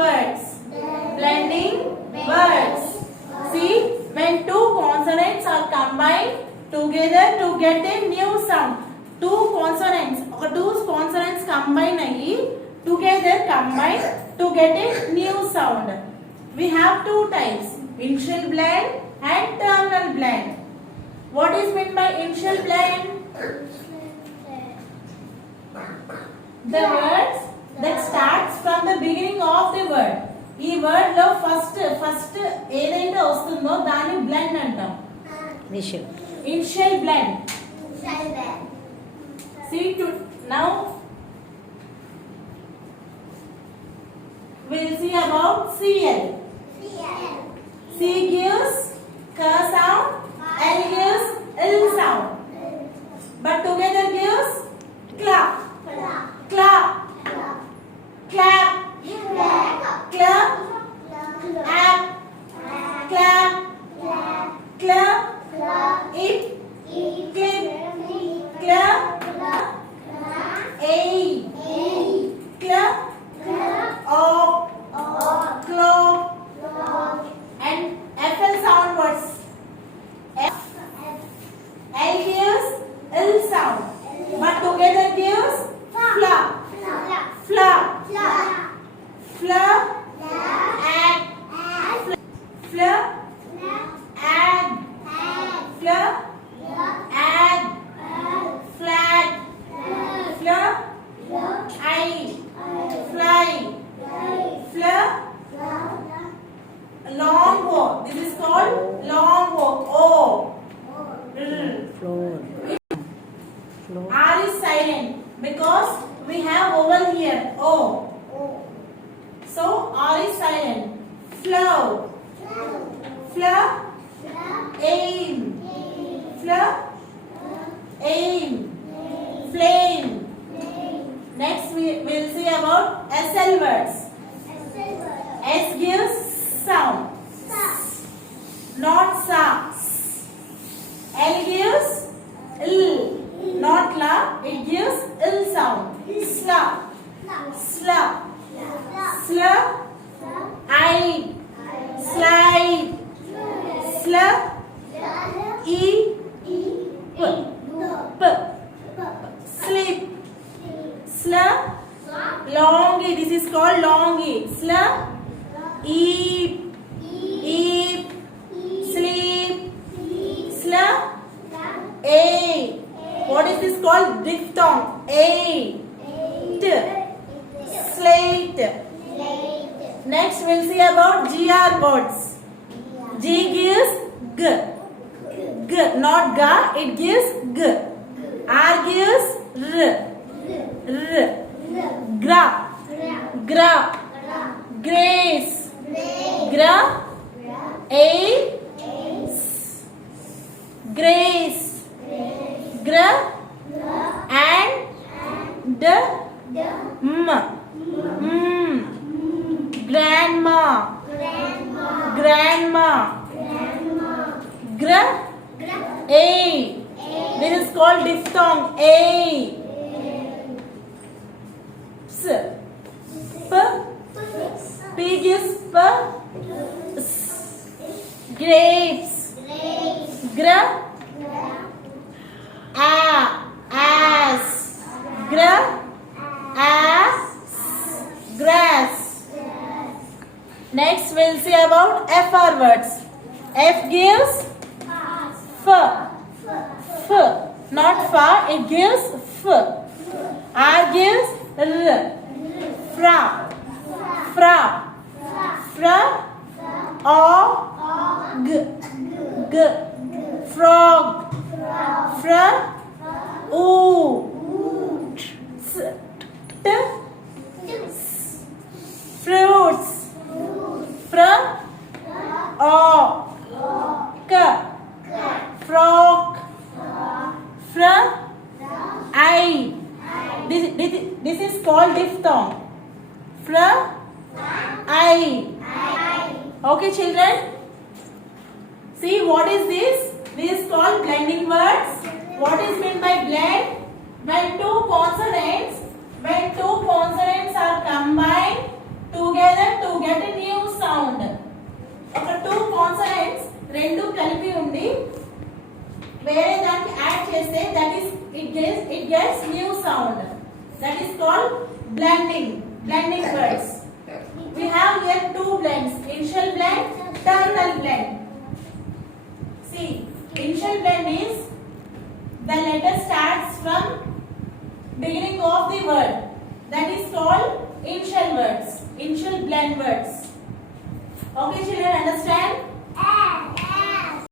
words. Blending words. See, when two consonants are combined together to get a new sound. Two consonants combine together to get a new sound. We have two types, initial blend and terminal blend. What is meant by initial blend? The words that starts from the beginning of the word. ఈ word లో first ఏదైతే వస్తుందో దాన్ని blend అంటాం. Initial blend. See now we'll see about CL. C gives k sound, L gives L sound, but together gives clap, clap, clap, clap, app, clap, clap, it, clip, clap, a, clap, op, clock, and FL sound words. L gives L sound, but together gives flap, flap, flap, add, flap, add, flap, add, flat, flap, I, fly, flap, long O. This is called long O. O. R is silent because we have vowel here. O. So R is silent. Flow. Flow. Aim. Flow. Aim. Flame. Next we will see about SL words. S gives sound. Not sa. L gives L. Not la. It gives L sound. Sla. Sla. Sla. I. Slide. Sla. E. P. P. Sleep. Sla. Long E. This is called long E. Sla. Eep. Eep. Sleep. Sla. A. What is this called? Diphthong. A. T. Slate. Next we'll see about GR words. G gives G. G. Not ga. It gives G. R gives R. R. Gra. Gra. Grace. Gra. A. Grace. Gra. And D. M. Grandma. Grandma. Gra. A. This is called diphthong. A. S. P. P gives P. S. Grapes. Gra. A. Ass. Gra. Ass. Grass. Next we'll see about FR words. F gives F. F. Not fa. It gives F. R gives R. Fra. Fra. Fra. G. G. Frog. Fra. Oo. S. T. Fruits. Fra. O. K. Frog. Fra. I. This is called diphthong. Fra. I. Okay, children. See, what is this? This is called blending words. What is meant by blend? When two consonants are combined together to blending words. We have here two blends, initial blend, terminal blend. See, initial blend is the letter starts from beginning of the word. That is called initial words, initial blend words. Okay, children, understand?